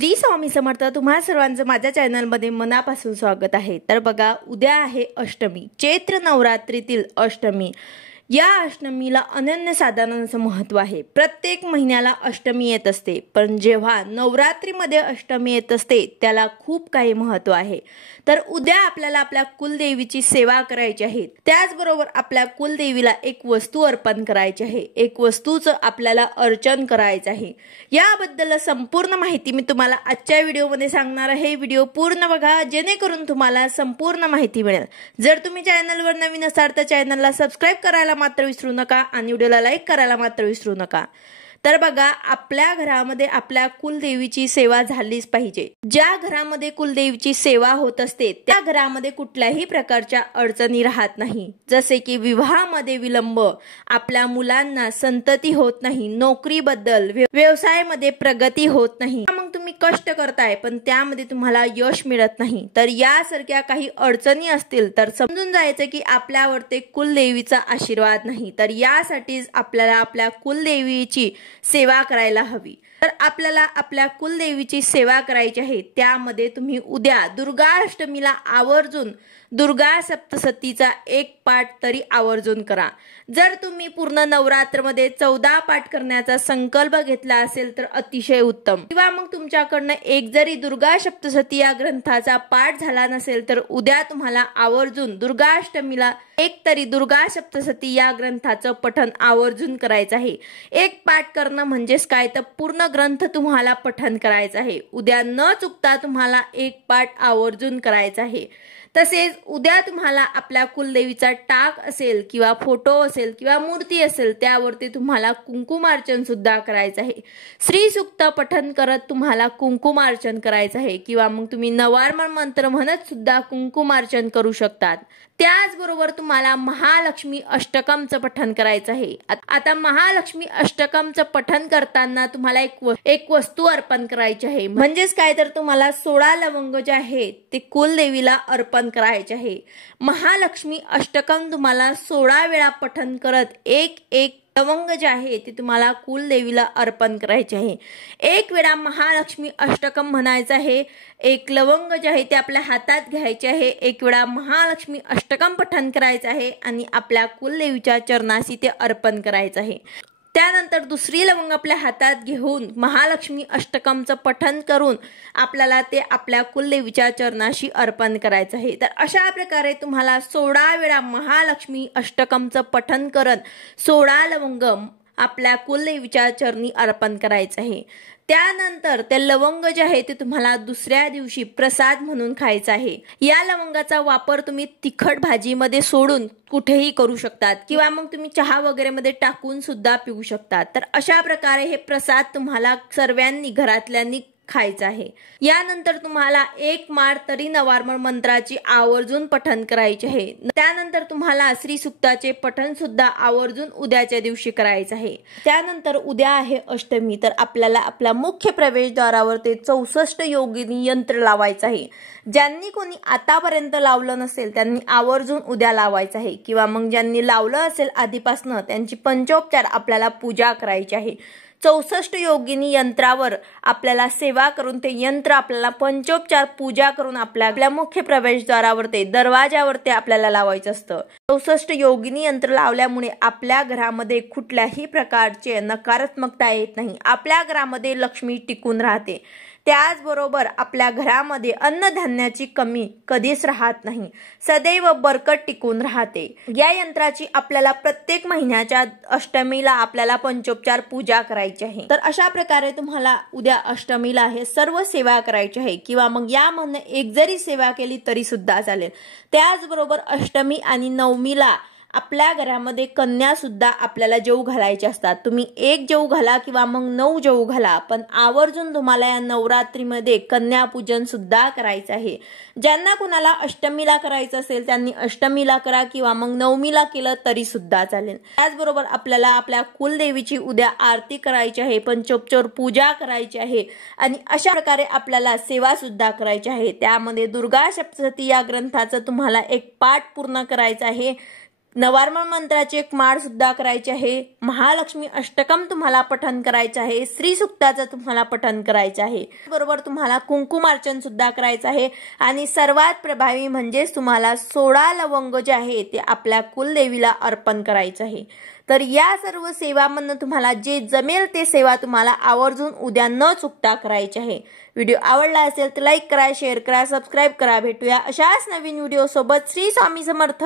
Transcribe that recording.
श्री स्वामी समर्थ तुम्हा सर्वांचं माझ्या चॅनलमध्ये मनापासून स्वागत आहे। तर बघा, उद्या आहे अष्टमी, चैत्र नवरात्रीतील अष्टमी। या अष्टमीला अनन्यसाधारण असं महत्त्व आहे। प्रत्येक महिन्याला अष्टमी येत असते, पण जेव्हा नवरात्रीमध्ये अष्टमी येत असते त्याला खूप काही महत्त्व आहे। तर उद्या आपल्याला आपल्या कुलदेवीची सेवा करायची आहे। त्याचबरोबर आपल्या कुलदेवीला एक वस्तू अर्पण करायची आहे, एक वस्तूचं आपल्याला अर्चन करायचं आहे। याबद्दल संपूर्ण माहिती मी तुम्हाला आजच्या व्हिडिओमध्ये सांगणार आहे। व्हिडिओ पूर्ण बघा जेणेकरून तुम्हाला संपूर्ण माहिती मिळेल। जर तुम्ही चॅनलवर नवीन असाल तर चॅनलला सबस्क्राइब करायला मात्र विसरू नका आणि व्हिडिओला लाईक करायला मात्र विसरू नका। तर बघा, आपल्या घरामध्ये आपल्या कुलदेवीची सेवा झालीच पाहिजे। ज्या घरामध्ये कुलदेवीची सेवा होत असते त्या घरामध्ये कुठल्याही प्रकारच्या अडचणी राहत नाही, जसे की विवाहामध्ये विलंब, आपल्या मुलांना संतती होत नाही, नोकरीबद्दल व्यवसायामध्ये प्रगती होत नाही, मग तुम्ही कष्ट करताय पण त्यामध्ये तुम्हाला यश मिळत नाही, तर यासारख्या काही अडचणी असतील तर समजून जायचं की आपल्यावर ते कुलदेवीचा आशीर्वाद नाही। तर यासाठीच आपल्याला आपल्या कुलदेवीची सेवा करायला हवी। तर आपल्याला आपल्या कुलदेवीची सेवा करायची आहे। त्यामध्ये तुम्ही उद्या दुर्गा अष्टमीला आवर्जून दुर्गा सप्तशतीचा एक पाठ तरी आवर्जून करा। जर तुम्ही पूर्ण नवरात्रमध्ये 14 पाठ करण्याचा संकल्प घेतला असेल तर अतिशय उत्तम, किंवा मग तुमच्याकडनं एक जरी दुर्गा सप्तशती या ग्रंथाचा पाठ झाला नसेल तर उद्या तुम्हाला आवर्जून दुर्गा अष्टमीला एक तरी दुर्गा सप्तशती या ग्रंथाचं पठण आवर्जून करायचं आहे। एक पाठ करणं म्हणजेच काय, तर पूर्ण ग्रंथ तुम्हाला पठण करायचं आहे। उद्या न चुकता तुम्हाला एक पाठ आवर्जून करायचा आहे। तसेच उद्या तुम्हाला आपल्या कुलदेवीचा टाक असेल किंवा फोटो असेल किंवा मूर्ती असेल त्यावरती तुम्हाला कुंकुमार्चन सुद्धा करायचं आहे। श्री सूक्त पठण करत तुम्हाला कुंकुमार्चन करायचं आहे, किंवा मग तुम्ही नवार्मन मंत्र म्हणत सुद्धा कुंकुमार्चन करू शकतात। त्याचबरोबर तुम्हाला महालक्ष्मी अष्टकमचं पठण करायचं आहे। आता महालक्ष्मी अष्टकमचं पठण करताना तुम्हाला एक वस्तू अर्पण करायची आहे, म्हणजेच काय, तर तुम्हाला 16 लवंग जे आहे ते कुलदेवीला अर्पण करायचे आहे। महालक्ष्मी अष्टकम तुम्हाला 16 वेळा पठण करत एक लवंग जे आहे ते तुम्हाला कुलदेवीला अर्पण करायचे आहे। एक वेळा महालक्ष्मी अष्टकम म्हणायचं आहे, एक लवंग जे आहे ते आपल्या हातात घ्यायचे आहे, एक वेळा महालक्ष्मी अष्टकम पठण करायचं आहे आणि आपल्या कुलदेवीच्या चरणाशी ते अर्पण करायचं आहे। त्यानंतर दुसरी लवंग आपल्या हातात घेऊन महालक्ष्मी अष्टकमचं पठण करून आपल्याला ते आपल्या कुलदेवीच्या चरणाशी अर्पण करायचं आहे। तर अशा प्रकारे तुम्हाला 16 वेळा महालक्ष्मी अष्टकमचं पठण करत 16 लवंग आपल्या कुलदेवीच्या चरणी अर्पण करायचं आहे। त्यानंतर ते लवंग जे आहे ते तुम्हाला दुसऱ्या दिवशी प्रसाद म्हणून खायचा आहे। या लवंगाचा वापर तुम्ही तिखट भाजीमध्ये सोडून कुठेही करू शकतात, किंवा मग तुम्ही चहा वगैरे मध्ये टाकून सुद्धा पिऊ शकतात। तर अशा प्रकारे हे प्रसाद तुम्हाला सर्वांनी घरातल्यांनी खायचं आहे। यानंतर तुम्हाला एक माळ तरी नवार्मन मंत्राची आवर्जून पठण करायचे आहे। त्यानंतर तुम्हाला श्री सूक्ताचे पठण सुद्धा आवर्जून उद्याच्या दिवशी करायचं आहे। त्यानंतर उद्या आहे अष्टमी, तर आपल्याला आपल्या मुख्य प्रवेशद्वारावर ते 64 योगिनी यंत्र लावायचं आहे। ज्यांनी कोणी आतापर्यंत लावलं नसेल त्यांनी आवर्जून उद्या लावायचं आहे, किंवा मग ज्यांनी लावलं असेल आधीपासून त्यांची पंचोपचार आपल्याला पूजा करायची आहे। 64 योगिनी यंत्रावर आपल्याला सेवा करून ते यंत्र आपल्याला पंचोपचार पूजा करून आपल्या मुख्य प्रवेशद्वारावर ते दरवाजावर ते आपल्याला लावायचं असतं। 64 योगिनी यंत्र लावल्यामुळे आपल्या घरामध्ये कुठल्याही प्रकारचे नकारात्मकता येत नाही, आपल्या घरामध्ये लक्ष्मी टिकून राहते। त्याचबरोबर आपल्या घरामध्ये अन्नधान्याची कमी कधीच राहत नाही, सदैव बरकत टिकून राहते। या यंत्राची आपल्याला प्रत्येक महिन्याच्या अष्टमीला आपल्याला पंचोपचार पूजा करायची आहे। तर अशा प्रकारे तुम्हाला उद्या अष्टमीला हे सर्व सेवा करायची आहे, किंवा मग यामधून एक जरी सेवा केली तरी सुद्धा चालेल। त्याचबरोबर अष्टमी आणि नवमीला आपल्या घरामध्ये कन्या सुद्धा आपल्याला जेवू घालायचे असतात। तुम्ही एक जेवू घाला किंवा मग 9 जेवू घाला, पण आवर्जून तुम्हाला या नवरात्रीमध्ये कन्या पूजन सुद्धा करायचं आहे। ज्यांना कुणाला अष्टमीला करायचं असेल त्यांनी अष्टमीला करा, किंवा मग नवमीला केलं तरी सुद्धा चालेल। त्याचबरोबर आपल्याला आपल्या कुलदेवीची उद्या आरती करायची आहे, पंचोपचार पूजा करायची आहे आणि अशा प्रकारे आपल्याला सेवा सुद्धा करायची आहे। त्यामध्ये दुर्गा सप्तशती या ग्रंथाचं तुम्हाला एक पाठ पूर्ण करायचं आहे। नवार्मण मंत्राची एक माळ सुद्धा करायची आहे, महालक्ष्मी अष्टकम तुम्हाला पठण करायचं आहे, श्री सुक्ताचं तुम्हाला पठण करायचं आहे, बरोबर तुम्हाला कुंकुमार्चन सुद्धा करायचं आहे आणि सर्वात प्रभावी म्हणजे तुम्हाला 16 लवंग जे आहे ते आपल्या कुलदेवीला अर्पण करायचं आहे। तर या सर्व सेवांमधून तुम्हाला जे जमेल ते सेवा तुम्हाला आवर्जून उद्या न चुकता करायची आहे। व्हिडिओ आवडला असेल तर लाईक करा, शेअर करा, सबस्क्राईब करा। भेटूया अशाच नवीन व्हिडिओ सोबत। श्री स्वामी समर्थ।